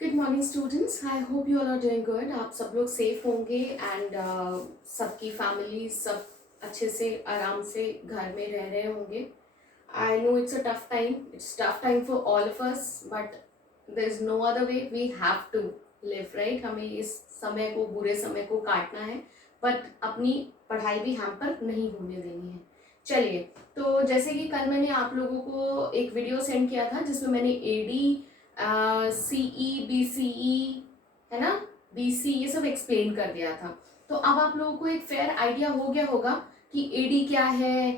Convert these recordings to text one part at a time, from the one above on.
Good morning students, I hope you all are doing good. आप सब लोग safe होंगे एंड सबकी फैमिली सब अच्छे से आराम से घर में रह रहे होंगे। I know it's tough time for all of us, but there is no other way, we have to live right. हमें इस समय को, बुरे समय को काटना है, बट अपनी पढ़ाई भी हैम्पर नहीं होने देनी है। चलिए, तो जैसे कि कल मैंने आप लोगों को एक वीडियो सेंड किया था जिसमें मैंने एडी, सीई, बीसीई, है ना, बीसी, ये सब एक्सप्लेन कर दिया था। तो अब आप लोगों को एक फेयर आइडिया हो गया होगा कि एडी क्या है,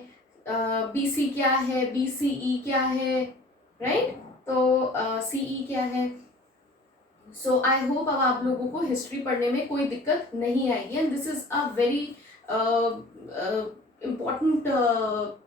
बीसी क्या है, बीसीई क्या है, राइट। तो सीई क्या है। सो आई होप अब आप लोगों को हिस्ट्री पढ़ने में कोई दिक्कत नहीं आएगी and this is a very important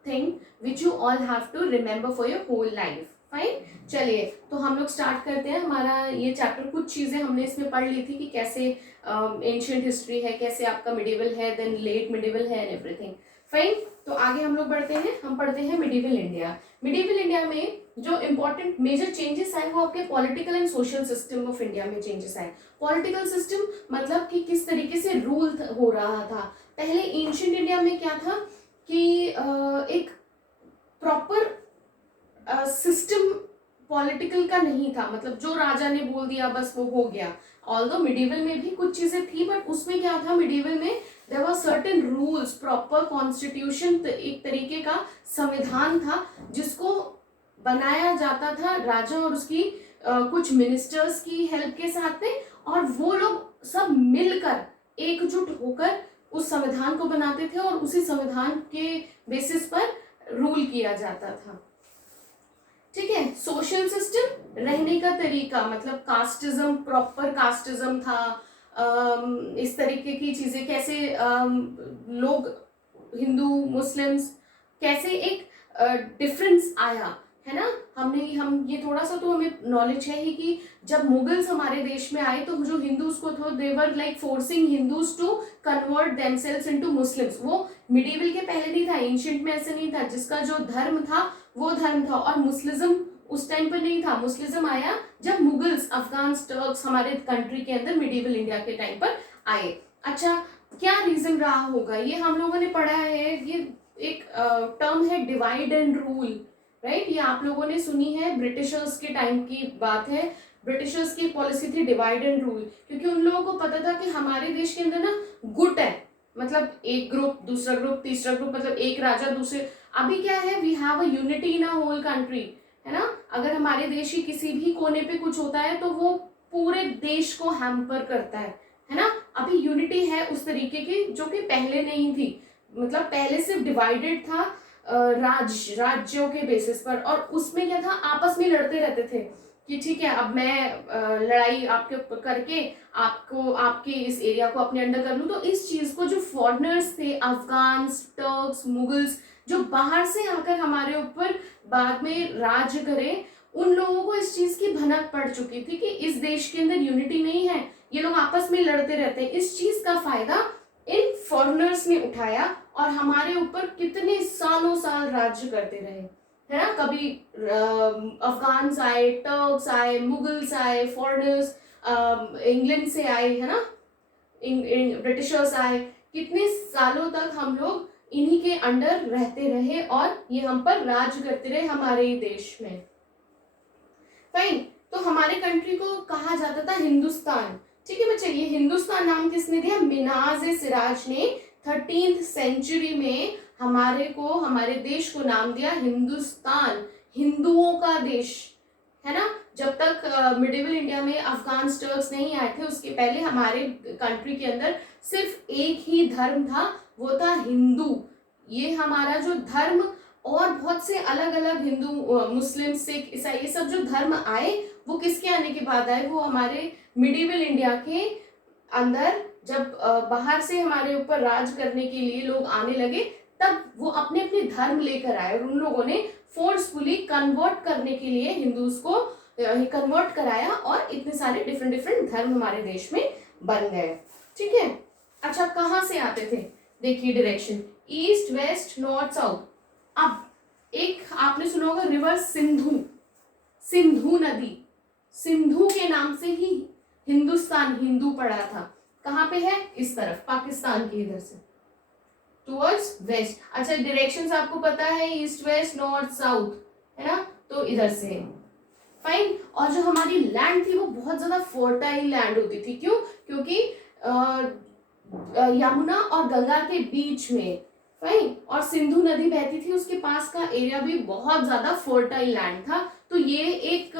thing which you all have to remember for your whole life. Fine, चलिए तो हम लोग स्टार्ट करते हैं हमारा ये चैप्टर। कुछ चीज़ें हमने इसमें पढ़ ली थी कि कैसे एंशियंट हिस्ट्री है, कैसे आपका मिडिवल है, देन लेट मिडिवल है एंड एवरीथिंग। फाइन, तो आगे हम लोग बढ़ते हैं। हम पढ़ते हैं मिडिवल इंडिया। मिडिवल इंडिया में जो इंपॉर्टेंट मेजर चेंजेस आए वो आपके political and social system of India में चेंजेस आए। पॉलिटिकल सिस्टम मतलब कि किस तरीके से रूल हो रहा था। पहले एंशियंट इंडिया में क्या था कि एक प्रॉपर सिस्टम पॉलिटिकल का नहीं था, मतलब जो राजा ने बोल दिया बस वो हो गया। ऑल्दो मिडिवल में भी कुछ चीजें थी, बट उसमें क्या था, मिडिवल में there were certain rules, proper constitution, एक तरीके का संविधान था जिसको बनाया जाता था राजा और उसकी कुछ मिनिस्टर्स की हेल्प के साथ में, और वो लोग सब मिलकर एकजुट होकर उस संविधान को बनाते थे और उसी संविधान के बेसिस पर रूल किया जाता था। ठीक है। सोशल सिस्टम, रहने का तरीका, मतलब कास्टिज्म, प्रॉपर कास्टिज्म था। इस तरीके की चीजें, कैसे लोग, हिंदू मुस्लिम्स, कैसे एक डिफरेंस आया, है ना। हम ये थोड़ा सा तो हमें नॉलेज है ही कि जब मुगल्स हमारे देश में आए तो जो हिंदूज को थे, they were like forcing Hindus to convert themselves into Muslims. वो मिडिवल के पहले नहीं था, एंशिएंट में ऐसे नहीं था। जिसका जो धर्म था वो धर्म था, और मुस्लिज्म उस टाइम पर नहीं था। मुस्लिज्म आया जब मुगल्स, अफगान, टर्क्स हमारे कंट्री के अंदर मिडिवल इंडिया के टाइम पर आए। अच्छा, क्या रीजन रहा होगा, ये हम लोगों ने पढ़ा है। ये एक टर्म है डिवाइड एंड रूल, राइट। ये आप लोगों ने सुनी है, ब्रिटिशर्स के टाइम की बात है। ब्रिटिशर्स की पॉलिसी थी डिवाइड एंड रूल, क्योंकि उन लोगों को पता था कि हमारे देश के अंदर ना गुट है, मतलब एक ग्रुप, दूसरा ग्रुप, तीसरा ग्रुप, मतलब एक राजा दूसरे। अभी क्या है, we have a unity in a whole country, है ना। अगर हमारे देश की किसी भी कोने पे कुछ होता है तो वो पूरे देश को हैम्पर करता है ना। अभी यूनिटी है उस तरीके की जो कि पहले नहीं थी। मतलब पहले सिर्फ डिवाइडेड था राज्यों के बेसिस पर, और उसमें क्या था, आपस में लड़ते रहते थे कि ठीक है अब मैं लड़ाई आपके ऊपर करके आपको, आपके इस एरिया को अपने अंडर कर लूं। तो इस चीज को जो फॉरेनर्स थे, अफगान, टर्क्स, मुगल्स, जो बाहर से आकर हमारे ऊपर बाद में राज करे, उन लोगों को इस चीज की भनक पड़ चुकी थी कि इस देश के अंदर यूनिटी नहीं है, ये लोग आपस में लड़ते रहते हैं। इस चीज का फायदा इन फॉरेनर्स ने उठाया और हमारे ऊपर कितने सालों साल राज्य करते रहे, है ना। कभी अफगान्स आए, टर्क्स आए, मुगल्स आए, फॉरेनर्स इंग्लैंड से आए, है ना, ब्रिटिशर्स आए। कितने सालों तक हम लोग इन्हीं के अंडर रहते रहे और ये हम पर राज करते रहे हमारे ही देश में। फाइन, तो हमारे कंट्री को कहा जाता था हिंदुस्तान। ठीक है बच्चे, ये हिंदुस्तान नाम किसने दिया, मिनाज सिराज ने 13th सेंचुरी में हमारे को, हमारे देश को नाम दिया हिंदुस्तान, हिंदुओं का देश, है ना। जब तक मिडिवल इंडिया में अफगान, टर्क्स नहीं आए थे, उसके पहले हमारे कंट्री के अंदर सिर्फ एक ही धर्म था, वो था हिंदू। ये हमारा जो धर्म, और बहुत से अलग अलग हिंदू, मुस्लिम, सिख, ईसाई, ये सब जो धर्म आए वो किसके आने के बाद आए, वो हमारे मिडिवल इंडिया के अंदर जब बाहर से हमारे ऊपर राज करने के लिए लोग आने लगे, तब वो अपने अपने धर्म लेकर आए और उन लोगों ने फोर्सफुली कन्वर्ट करने के लिए हिंदूज को कन्वर्ट कराया और इतने सारे डिफरेंट डिफरेंट धर्म हमारे देश में बन गए। ठीक है। अच्छा, कहाँ से आते थे, देखिए direction, east, west, north, south. अब एक आपने सुना होगा रिवर सिंधु, सिंधु नदी, सिंधु के नाम नाम से ही हिंदुस्तान, हिंदू पड़ा था। कहाँ पे है? इस तरफ, पाकिस्तान के इधर से टुवर्ड्स वेस्ट। अच्छा, डायरेक्शंस आपको पता है, ईस्ट वेस्ट नॉर्थ साउथ, है ना, तो इधर से फाइन। और जो हमारी लैंड थी वो बहुत ज्यादा फर्टाइल लैंड होती थी। क्यों? क्योंकि यमुना और गंगा के बीच में, फाइन, और सिंधु नदी बहती थी, उसके पास का एरिया भी बहुत ज्यादा फर्टाइल लैंड था। तो ये एक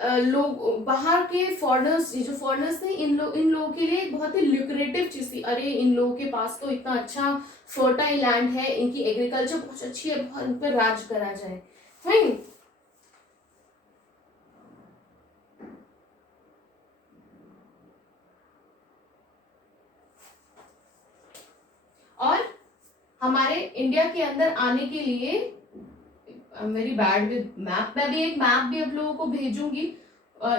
लोग बाहर के फॉरेनर्स, ये जो फॉरेनर्स थे, इन लोगों के लिए बहुत ही ल्यूक्रेटिव चीज थी। अरे इन लोगों के पास तो इतना अच्छा फर्टाइल लैंड है, इनकी एग्रीकल्चर बहुत अच्छी है, बहुत इन पर राज करा जाए, फाइन। और हमारे इंडिया के अंदर आने के लिए, वेरी बैड विद मैप, मैं भी एक मैप भी आप लोगों को भेजूंगी,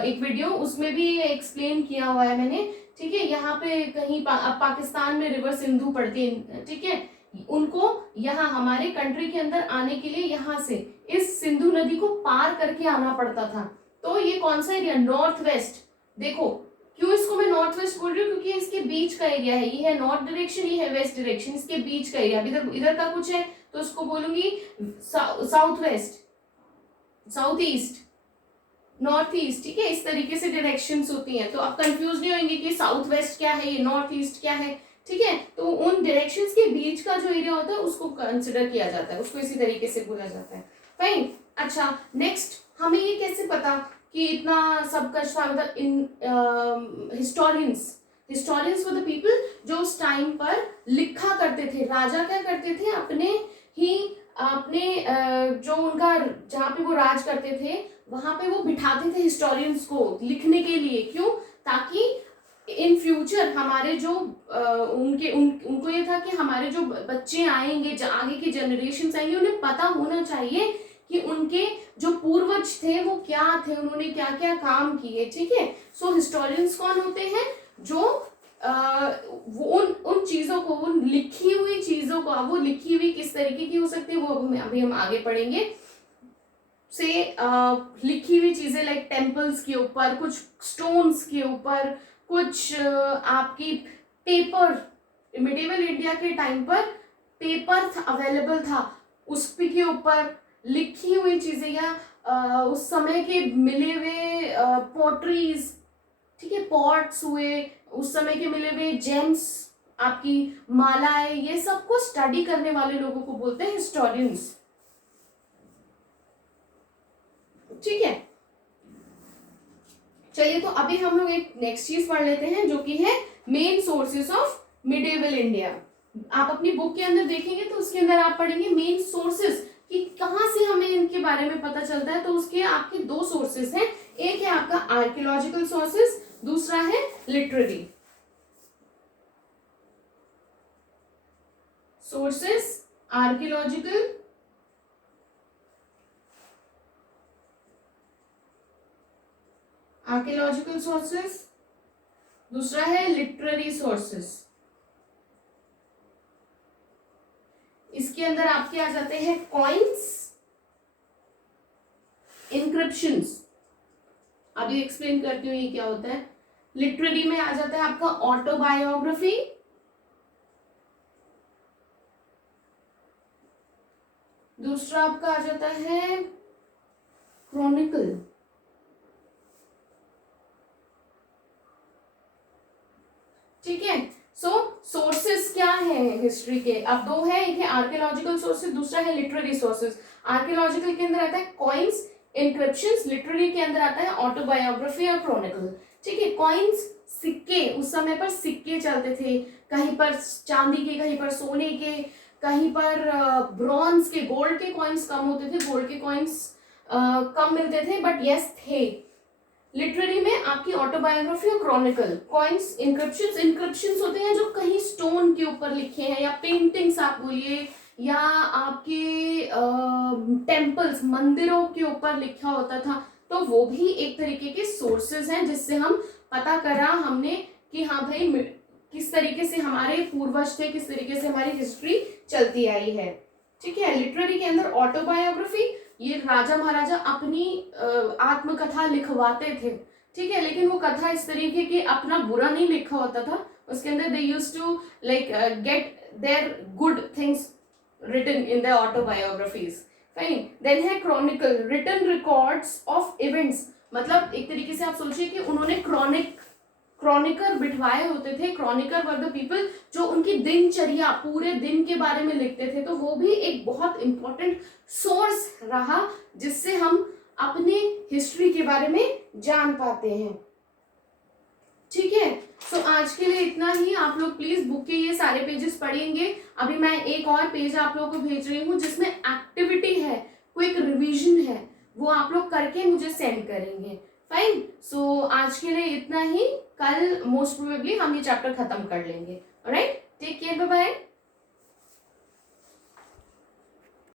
एक वीडियो, उसमें भी एक्सप्लेन किया हुआ है मैंने, ठीक है। यहाँ पे कहीं पाकिस्तान में रिवर सिंधु पड़ती है, ठीक है, उनको यहाँ हमारे कंट्री के अंदर आने के लिए यहाँ से इस सिंधु नदी को पार करके आना पड़ता था। तो ये कौन सा एरिया? North west. देखो क्यों इसको मैं नॉर्थ वेस्ट बोल रही हूँ, क्योंकि इसके बीच का एरिया है, ये है नॉर्थ डायरेक्शन, ये है वेस्ट डायरेक्शन, इसके बीच का एरिया। इधर इधर का कुछ है तो उसको बोलूंगी south west, south east, north east, ठीक है। इस तरीके से डायरेक्शंस होती हैं, तो आप कंफ्यूज नहीं होंगे कि साउथ वेस्ट क्या है, ये नॉर्थ ईस्ट क्या है, ठीक है। तो उन डायरेक्शंस के बीच का जो एरिया होता है उसको कंसिडर किया जाता है, उसको इसी तरीके से बोला जाता है, फाइन। अच्छा, नेक्स्ट हमें ये कैसे पता कि इतना सब कष्ट था? मतलब इन हिस्टोरियंस वर द पीपल जो उस टाइम पर लिखा करते थे। राजा क्या करते थे, अपने जो उनका, जहाँ पे वो राज करते थे वहां पे वो बिठाते थे हिस्टोरियंस को लिखने के लिए। क्यों? ताकि इन फ्यूचर हमारे जो उनको ये था कि हमारे जो बच्चे आएंगे, आगे के जनरेशन आएंगे, उन्हें पता होना चाहिए कि उनके जो पूर्वज थे वो क्या थे, उन्होंने क्या क्या काम किए, ठीक है। सो हिस्टोरियंस कौन होते हैं? जो वो उन चीजों को, उन लिखी हुई चीजों को, वो लिखी हुई किस तरीके की हो सकती है वो अभी हम आगे पढ़ेंगे। से लिखी हुई चीजें लाइक टेम्पल्स के ऊपर, कुछ स्टोन्स के ऊपर, कुछ आपकी पेपर, मिडिवल इंडिया के टाइम पर पेपर अवेलेबल था, उस के ऊपर लिखी हुई चीजें, या उस समय के मिले हुए पोट्रीज, ठीक है, पॉट्स हुए, उस समय के मिले हुए जेम्स, आपकी मालाएं, ये सब को स्टडी करने वाले लोगों को बोलते हैं हिस्टोरियंस, ठीक है। चलिए, तो अभी हम लोग एक नेक्स्ट चीज पढ़ लेते हैं जो कि है main sources of medieval India. आप अपनी बुक के अंदर देखेंगे तो उसके अंदर आप पढ़ेंगे मेन सोर्सेस कि कहाँ से हमें इनके बारे में पता चलता है। तो उसके आपके दो सोर्सेस हैं, एक है आपका आर्कियोलॉजिकल सोर्सेस, दूसरा है लिटरेरी सोर्सेस। आर्कियोलॉजिकल सोर्सेस, दूसरा है लिटरेरी सोर्सेस। इसके अंदर आपके आ जाते हैं कॉइन्स, इंक्रिप्शंस, अभी एक्सप्लेन करती हूँ ये क्या होता है। लिटरेरी में आ जाता है आपका ऑटोबायोग्राफी, दूसरा आपका आ जाता है क्रॉनिकल। ठीक है, सो सोर्सेस क्या है हिस्ट्री के? अब दो है, एक है आर्कियोलॉजिकल सोर्सेस, दूसरा है लिटरेरी सोर्सेस। आर्कियोलॉजिकल के अंदर आता है कॉइन्स, इंक्रिप्शंस, लिटरेरी के अंदर आता है ऑटोबायोग्राफी और क्रॉनिकल, ठीक है। कॉइन्स, सिक्के, उस समय पर सिक्के चलते थे, कहीं पर चांदी के, कहीं पर सोने के, कहीं पर ब्रॉन्ज के, गोल्ड के कॉइन्स कम होते थे, गोल्ड के कॉइन्स कम मिलते थे, बट यस थे। लिटरेरी में आपकी ऑटोबायोग्राफी और क्रॉनिकल। कॉइन्स, इंक्रिप्शंस होते हैं जो कहीं स्टोन के ऊपर लिखे हैं, या पेंटिंग्स आप बोलिए, या आपके टेम्पल्स, मंदिरों के ऊपर लिखा होता था, तो वो भी एक तरीके के सोर्सेज हैं जिससे हम पता करा हमने कि हाँ भाई किस तरीके से हमारे पूर्वज थे, किस तरीके से हमारी हिस्ट्री चलती आई है, ठीक है। लिटरेरी के अंदर ऑटोबायोग्राफी, ये राजा महाराजा अपनी आत्मकथा लिखवाते थे, ठीक है, लेकिन वो कथा इस तरीके की अपना बुरा नहीं लिखा होता था, उसके अंदर they used to like get their good things written in their autobiographies. Fine. Then है chronicle, written records of events. मतलब एक तरीके से आप सोचिए कि उन्होंने क्रॉनिकर बिठवाए होते थे. क्रॉनिकर वर द पीपल जो उनकी दिनचर्या पूरे दिन के बारे में लिखते थे. तो वो भी एक बहुत इंपॉर्टेंट सोर्स रहा जिससे हम अपने हिस्ट्री के बारे में जान पाते हैं. ठीक है, सो आज के लिए इतना ही. आप लोग प्लीज बुक के ये सारे पेजेस पढ़ेंगे. अभी मैं एक और पेज आप लोगों को भेज रही हूँ जिसमें एक्टिविटी है, क्विक रिवीजन है, वो आप लोग करके मुझे सेंड करेंगे. फाइन. सो आज के लिए इतना ही. कल मोस्ट प्रोबेबली हम ये चैप्टर खत्म कर लेंगे. Alright, take care, bye bye.